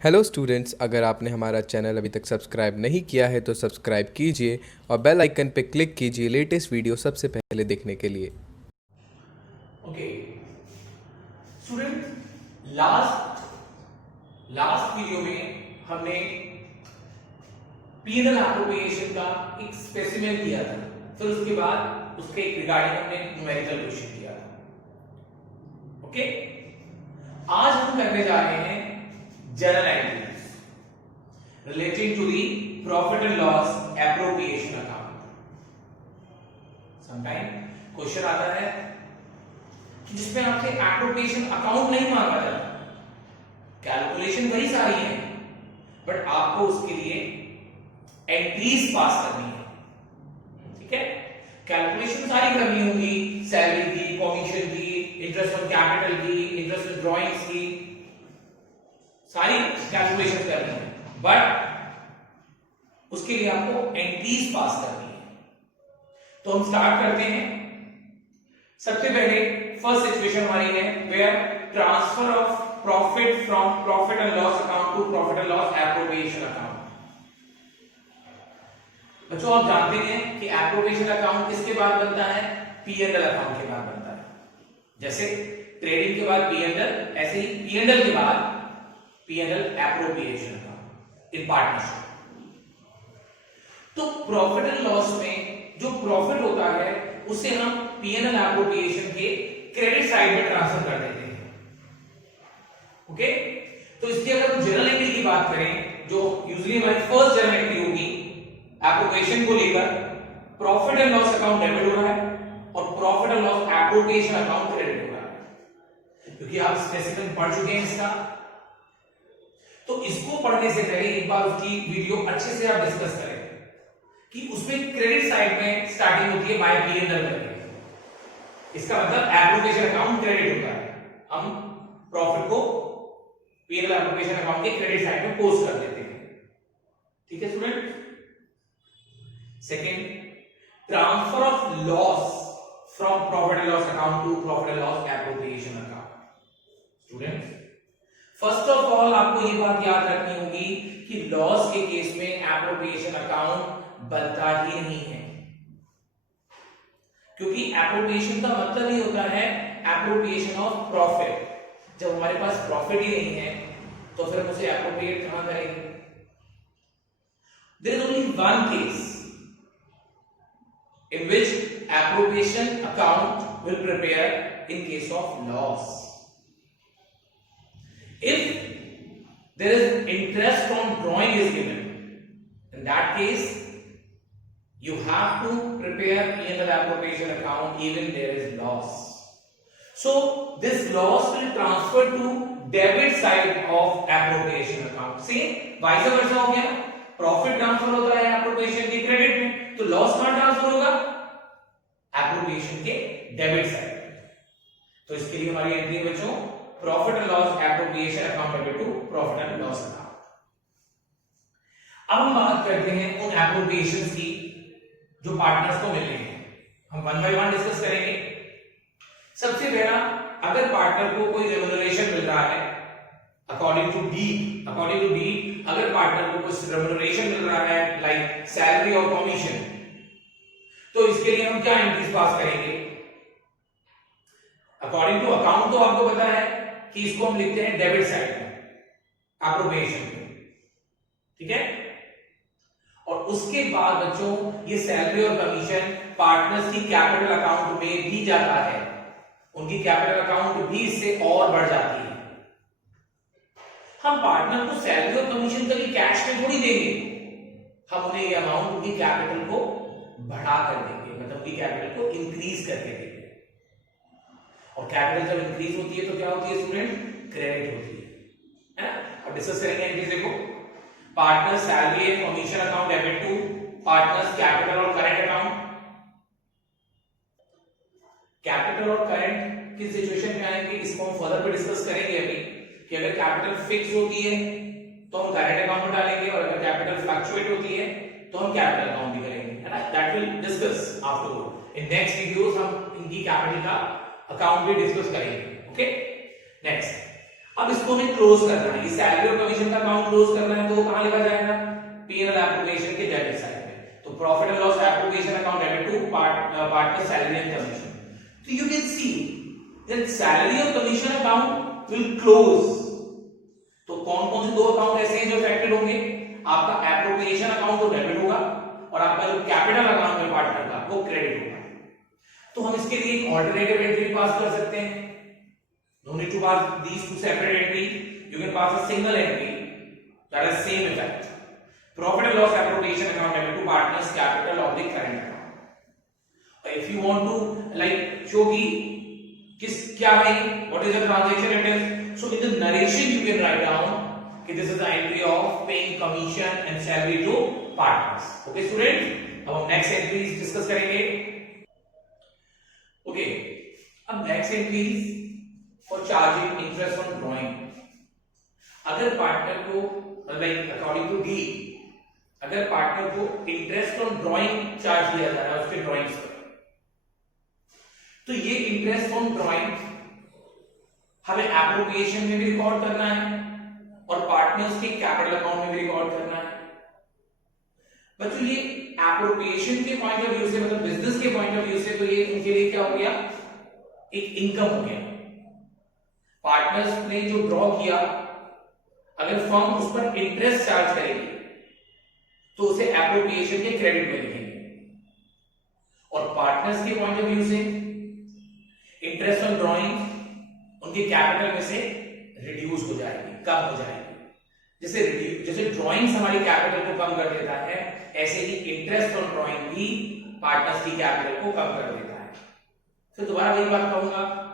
Hello students, अगर आपने हमारा चैनल अभी तक सब्सक्राइब नहीं किया है तो सब्सक्राइब कीजिए और बेल आइकन पर क्लिक कीजिए लेटेस्ट वीडियो सबसे पहले देखने के लिए। Okay student, last last video में हमने पीएनएल एप्रोप्रिएशन का एक स्पेसिमेन दिया था, फिर उसके बाद उसके रिगार्डिंग हमने न्यूमेरिकल क्वेश्चन किया था। ओके, आज हम करने जा रहे हैं general entries relating to the profit and loss appropriation account. Sometime question आता है कि जिसमें आपसे एप्रोप्रिएशन अकाउंट नहीं मांगा जाता, कैलकुलेशन वही सारी है, बट आपको उसके लिए एंट्रीज पास करनी है। ठीक है, कैलकुलेशन सारी करनी होगी, सैलरी की, कमीशन की, इंटरेस्ट ऑन कैपिटल की, इंटरेस्ट ऑन ड्राइंग्स की, सारी कैलकुलेशन करनी है, बट उसके लिए आपको एंट्रीज पास करनी है। तो हम स्टार्ट करते हैं। सबसे पहले फर्स्ट सिचुएशन हमारी है where transfer of profit from profit and loss account to profit and loss appropriation account. बच्चों, आप जानते हैं कि एप्रोप्रिएशन अकाउंट किसके बाद बनता है? पीएनएल अकाउंट के बाद बनता है। जैसे ट्रेडिंग के बाद पीएनएल, ऐसे ही पीएनएल के बाद PNL appropriation account in partnership. तो प्रॉफिट एंड लॉस में जो प्रॉफिट होता है उसे हम पीएनएल एप्रोप्रिएशन के क्रेडिट साइड में ट्रांसफर कर देते हैं। ओके, तो इसकी अगर हम जर्नल एंट्री की बात करें, जो यूजुअली हमारी फर्स्ट जर्नल एंट्री होगी एप्रोप्रिएशन को लेकर, profit and loss account debit हो रहा है और profit and loss appropriation account credit हो रहा है, क्योंकि आप स्पेसिफिक पढ़ चुके हैं इसका। तो इसको पढ़ने से पहले एक बार उसकी वीडियो अच्छे से आप डिस्कस करें कि उसमें क्रेडिट साइड में स्टार्टिंग होती है बाय पीएनएल करके। इसका मतलब एप्रोप्रिएशन अकाउंट क्रेडिट होता है, हम प्रॉफिट को पीएनएल एप्रोप्रिएशन अकाउंट के क्रेडिट साइड में पोस्ट कर देते हैं। ठीक है student. Second, transfer of loss from profit and loss account to profit and loss appropriation account. Student, first of all आपको ये बात याद रखनी होगी कि लॉस के केस में एप्रोप्रिएशन अकाउंट बनता ही नहीं है, क्योंकि एप्रोप्रिएशन का मतलब ही होता है एप्रोप्रिएशन ऑफ प्रॉफिट। जब हमारे पास प्रॉफिट ही नहीं है तो फिर हम उसे एप्रोप्रिएट कहां करेंगे? There is only one case in which appropriation account will prepare in case of loss. If there is interest on drawing is given, in that case you have to prepare P&L appropriation account even there is loss. So this loss will transfer to debit side of appropriation account. See, vice versa हो गया, profit transfer होता है appropriation के credit में, तो loss कहां transfer होगा? Appropriation के डेबिट साइड। तो इसके लिए हमारी एंट्री है बच्चों, profit and loss appropriation account debit to profit and loss account. अब हम बात करते हैं उन एप्रोप्रिएशंस की जो पार्टनर्स को मिलने हैं। हम वन बाय वन डिस्कस करेंगे। सबसे पहला, अगर पार्टनर को कोई रेम्यूनरेशन मिल रहा है अकॉर्डिंग टू डीड, अगर पार्टनर को कुछ रेम्यूनरेशन मिल रहा है लाइक सैलरी और कमीशन, तो इसके लिए हम क्या एंट्रीज पास करेंगे? अकॉर्डिंग टू अकाउंट तो आपको पता है कि इसको हम लिखते हैं डेबिट साइड में एप्रोप्रिएशन में। ठीक है, और उसके बाद बच्चों ये सैलरी और कमीशन पार्टनर्स की कैपिटल अकाउंट में भी जाता है, उनकी कैपिटल अकाउंट भी इससे और बढ़ जाती है। हम पार्टनर को सैलरी और कमीशन कभी कैश में थोड़ी देंगे, हम उन्हें ये अमाउंट उनकी कैपिटल को बढ़ा कर देंगे, मतलब उनकी कैपिटल को इंक्रीज करके देंगे। और कैपिटल जब इंक्रीज होती है तो क्या होती है स्टूडेंट? क्रेडिट होती है ना। अब डिस्कस करेंगे एंट्रीज। देखो, partner salary and commission account debit to partners capital और करंट अकाउंट। कैपिटल और करंट किस सिचुएशन में आएंगे इसको हम फर्दर पे डिस्कस करेंगे अभी, कि अगर कैपिटल फिक्स होती है तो हम करंट अकाउंट में डालेंगे, और अगर कैपिटल फ्लक्चुएट होती है तो हम कैपिटल अकाउंट भी करेंगे, है ना। That will discuss afterward in next videos. हम इनकी कैपिटल का अकाउंट भी डिस्कस करेंगे। ओके, नेक्स्ट, अब इसको हमें क्लोज करना है, ये सैलरी और कमीशन का अकाउंट क्लोज करना है, तो वो कहां लिखा जाएगा? P&L एप्रोप्रिएशन के डेबिट साइड पे। तो profit and loss appropriation account debit to partner salary and commission. तो you can see that salary और कमीशन अकाउंट विल क्लोज। तो कौन कौन से दो अकाउंट ऐसे हैं जो अफेक्टेड होंगे? आपका एप्रोप्रिएशन अकाउंट तो डेबिट होगा और आपका जो कैपिटल अकाउंट है पार्टनर का वो क्रेडिट होगा। तो हम इसके लिए एक ऑल्टरनेटिव एंट्री पास कर सकते हैं। No need to pass these two separate entry. You can pass a single entry that has same effect. Profit and loss appropriation account debit to partners capital of the current account. If you want to like show कि किस क्या है, what is the transaction it is, so in the narration you can write down कि this is the entry of paying commission and salary to partners. Okay student, अब हम next entries discuss करेंगे. Okay, अब next entries और charging interest on drawing. अगर partner को like according to D, अगर partner को इंटरेस्ट ऑन ड्राइंग चार्ज किया जा रहा है उसके ड्राइंग्स पर, तो ये इंटरेस्ट ऑन ड्राइंग हमें एप्रोप्रिएशन में भी रिकॉर्ड करना है और पार्टनर्स के कैपिटल अकाउंट में भी रिकॉर्ड करना है। बच्चों ये एप्रोप्रिएशन के पॉइंट ऑफ व्यू से, मतलब बिजनेस के पॉइंट ऑफ व्यू से, तो ये उनके लिए क्या हो गया? एक इनकम हो गया। पार्टनर्स ने जो ड्रॉ किया, अगर फर्म उस पर इंटरेस्ट चार्ज करेगी तो उसे एप्रोप्रिएशन के क्रेडिट में लिखेंगे। और पार्टनर्स के पॉइंट ऑफ व्यू से इंटरेस्ट ऑन ड्रॉइंग उनके कैपिटल में से रिड्यूस हो जाएगी, कम हो जाएगी। जैसे ड्रॉइंग्स हमारी कैपिटल को कम कर देता है, ऐसे ही इंटरेस्ट ऑन ड्रॉइंग भी पार्टनर्स की कैपिटल को कम कर देता है। फिर दोबारा वही बात कहूंगा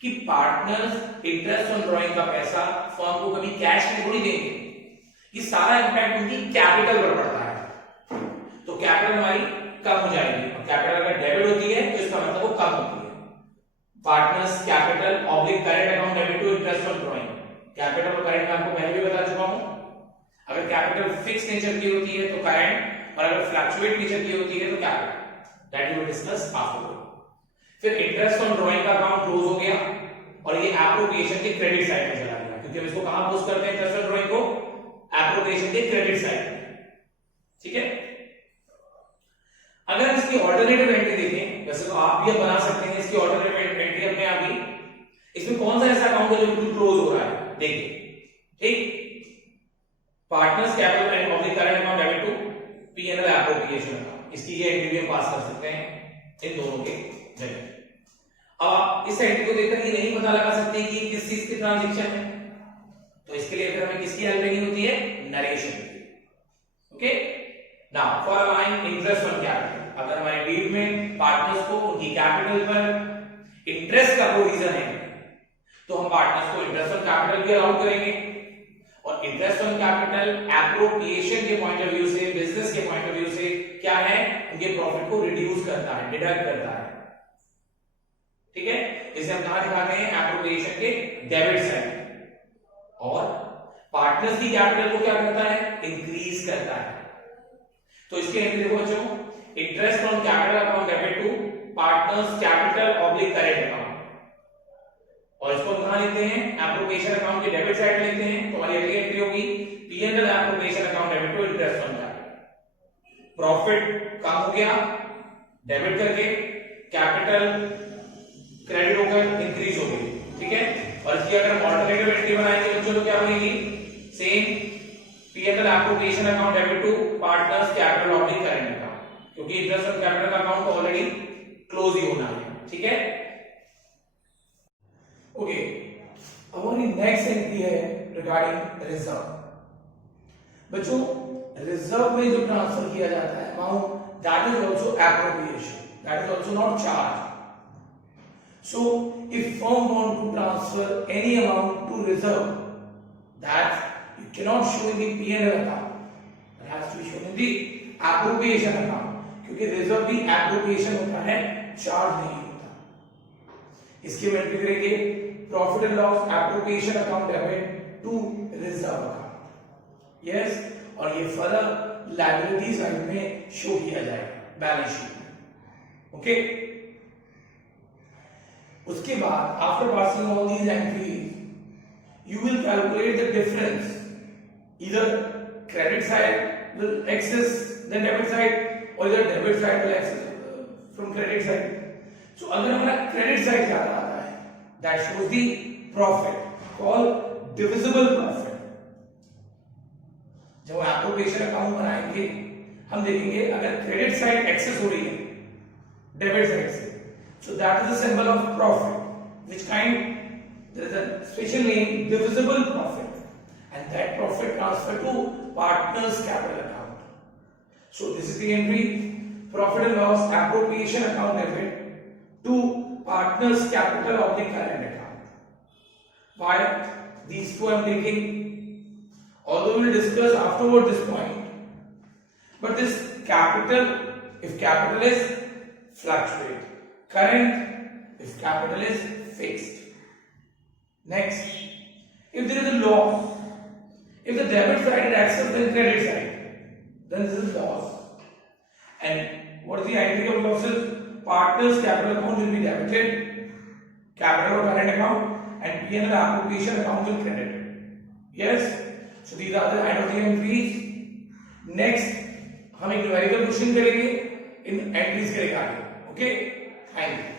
कि पार्टनर्स इंटरेस्ट ऑन ड्रॉइंग का पैसा फर्म को कभी कैश में थोड़ी देंगे, ये सारा इंपैक्ट उनकी कैपिटल पर पड़ता है। तो कैपिटल हमारी कम हो जाएगी, और कैपिटल अगर डेबिट होती है तो इसका मतलब वो कम होती है। Partners capital oblique current account debit to interest on drawing. Capital और करंट मैं आपको पहले भी बता चुका हूं। अगर कैपिटल फिक्स नेचर की होती है तो करंट, और अगर फ्लक्चुएट नेचर की होती है तो capital. That you will discuss afterward. फिर इंटरेस्ट ऑन ड्रॉइंग का अकाउंट क्लोज हो गया और ये एप्रोप्रिएशन के क्रेडिट साइड में चला गया, क्योंकि हम इसको कहां पोस्ट करते हैं इंटरेस्ट ऑन ड्रॉइंग को? एप्रोप्रिएशन के क्रेडिट साइड में। ठीक है, अगर हम इसकी ऑल्टरनेटिव एंट्री देखें, वैसे तो आप भी बना सकते हैं इसकी ऑल्टरनेटिव एंट्री अपने आप ही। इसमें कौन सा ऐसा अकाउंट है जो बिल्कुल क्लोज हो रहा है? देखिए, ठीक, partners capital and oblique current account debit to P&L appropriation account, इसकी ये एंट्री भी हम पास कर सकते हैं इन दोनों के जगह। अब आप इस एंट्री को देखकर ये नहीं पता लगा सकते कि किस चीज की ट्रांजैक्शन है, तो इसके लिए फिर हमें किसकी हेल्प लेनी होती है? नरेशन की। Okay, now for align interest on capital, अगर हमारे डीड में पार्टनर्स को उनकी कैपिटल पर इंटरेस्ट का प्रोविजन है तो हम पार्टनर्स को इंटरेस्ट ऑन कैपिटल भी अलाउ करेंगे। और इंटरेस्ट ऑन कैपिटल एप्रोप्रिएशन के पॉइंट ऑफ व्यू से, बिजनेस के पॉइंट ऑफ व्यू से क्या है? उनके प्रॉफिट को रिड्यूस करता है, डिडक्ट करता है। ठीक है, इसे हम कहां दिखाते हैं? एप्रोप्रिएशन के डेबिट साइड। और पार्टनर्स की कैपिटल को क्या करता है? इंक्रीज करता है। तो इसके एंट्री देखो बच्चों, interest on capital account debit to partners capital oblique current account, और इसको कहां लिखते हैं? एप्रोप्रिएशन अकाउंट के डेबिट साइड में लिखते हैं। तो हमारी अगली एंट्री होगी P&L appropriation account debit to interest on capital. Profit कम हो गया, डेबिट करके कैपिटल क्रेडिट होकर इंक्रीज हो गई। ठीक है, और इसकी अगर हम ऑल्टरनेटिव एंट्री बनाएंगे बच्चों तो क्या बनेगी? Same P&L appropriation account debit to partners capital oblique current account, क्योंकि इंटरेस्ट ऑन कैपिटल का अकाउंट तो ऑलरेडी क्लोज ही होना है। ठीक है, ओके, हमारी नेक्स्ट एंट्री है रिगार्डिंग रिजर्व। बच्चों रिजर्व में जो ट्रांसफर किया जाता है amount, that is also appropriation, that is also not charge. So if firm want to transfer any amount to reserve, that you cannot show in the P&L account, it has to be shown in the appropriation account, क्योंकि reserve भी appropriation होता है, charge नहीं होता। इसकी हम entry करेंगे profit and loss appropriation account debit to reserve account. Yes, और ये फर्दर लायबिलिटी साइड में शो किया जाएगा बैलेंस शीट में। ओके, उसके बाद after passing all these entries you will calculate the difference. Either credit side will excess than debit side, or either debit side will excess from credit side. So अगर हमारा credit side ज्यादा आता है, that shows the profit called divisible profit. जब appropriation account बनाएंगे हम देखेंगे अगर क्रेडिट साइड एक्सेस हो रही है डेबिट साइड से, so that is the symbol of profit. Which kind? There is a special name, divisible profit, and that profit transferred to partners capital account. So this is the entry: profit and loss appropriation account debit to partners capital of the current account. Why these two I am taking? Although we will discuss afterward this point, but this capital, if capital is fluctuate, current if capital is fixed. Next, if there is a loss, if the debit side is excess than credit side, then this is loss. And what is the entry of losses? Partners capital account will be debited, capital or current account, and P&L appropriation account will credit. Yes, so these are the end of the entries. Next, हम एक numerical question करेंगे इन entries के regarding. Okay, thank you.